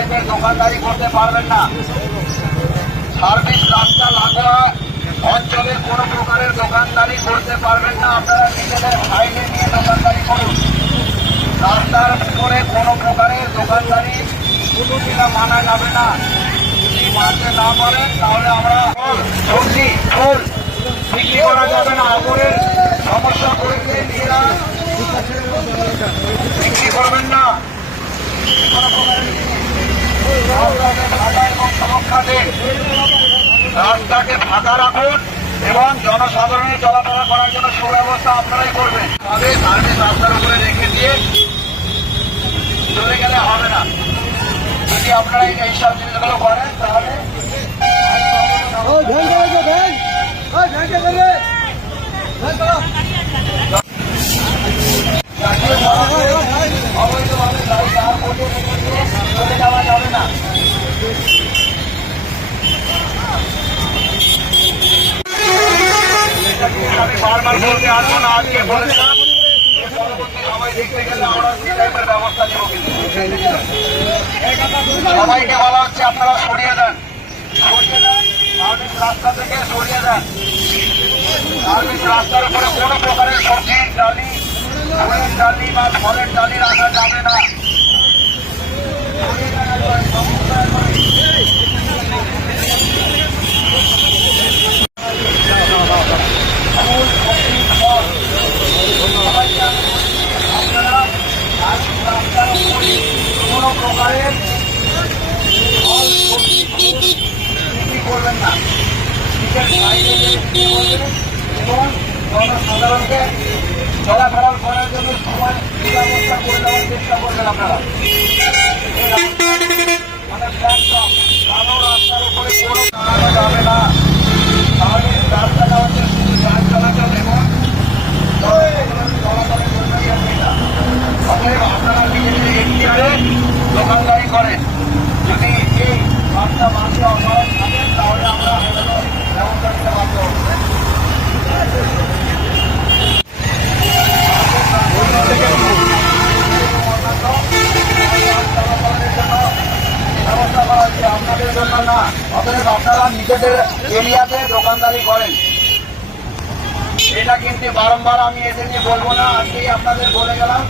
টাইপের দোকানদারি করতে পারবেন না। সার্ভিস রাস্তা লাগোয়া অঞ্চলে কোনো প্রকারের দোকানদারি করতে পারবেন না। আপনারা নিজেদের হাইওয়ে নিয়ে দোকানদারি করুন। রাস্তার উপরে কোনো প্রকারের দোকানদারি সেটা মানা যাবে না। যদি মানতে না পারেন তাহলে আমরা সবজি ফুল বিক্রি করা যাবে না। আপরের সমস্যা করেছে নিজেরা বিক্রি করবেন না। রাস্তাকে ফাঁকা রাখুন এবং জনসাধারণের চলাফেরা করার জন্য সুব্যবস্থা আপনারাই করবেন। তবে সার্ভিস রাস্তার উপরে রেখে দিয়ে চলে গেলে হবে না। যদি আপনারা এইসব জিনিসগুলো করেন তাহলে অবৈধভাবে গাড়ি দাঁড় করিয়ে চলে যাওয়া যাবে না। আমি বারবার বলতে আসবো না, আজকে বলেছিলাম পরবর্তী সময় দেখতে গেলে আমরা সেই টাইপের ব্যবস্থা নেব। সবাইকে বলা হচ্ছে আপনারা সরিয়ে দেন, সার্ভিস রাস্তা থেকে সরিয়ে দেন। সার্ভিস রাস্তার উপরে কোনো প্রকারের সবজির ডালি, ফুলের ডালি বা ফলের ডালি রাখা যাবে না। কোনো প্রকারের বিক্রি করবেন না। নিজের বাইরে এবং জনসাধারণকে চলাফেরা করার জন্য সময় ব্যবস্থা করে দেওয়ার চেষ্টা করবেন আপনারা। মানে প্ল্যাটফর্ম ভালো রাস্তার উপরে কোনো চালানো যাবে না। তাহলে রাস্তাটা হচ্ছে শুধু যান চলাচল এবং চলাচলের জন্যই এটা। অতএব আপনারা নিজেদের এখতিয়ারে দোকানদারি করেন। যদি এই রাস্তা মানতে অসহায় থাকেন তাহলে আমরা ব্যবস্থা নিতে বাধ্য হব। ব্যবস্থা করা হচ্ছে আপনাদের জন্য না। অতএব আপনারা নিজেদের এরিয়াতে দোকানদারি করেন। এটা কিন্তু বারংবার আমি এদেরকে বলবো না, আজকেই আপনাদের বলে গেলাম।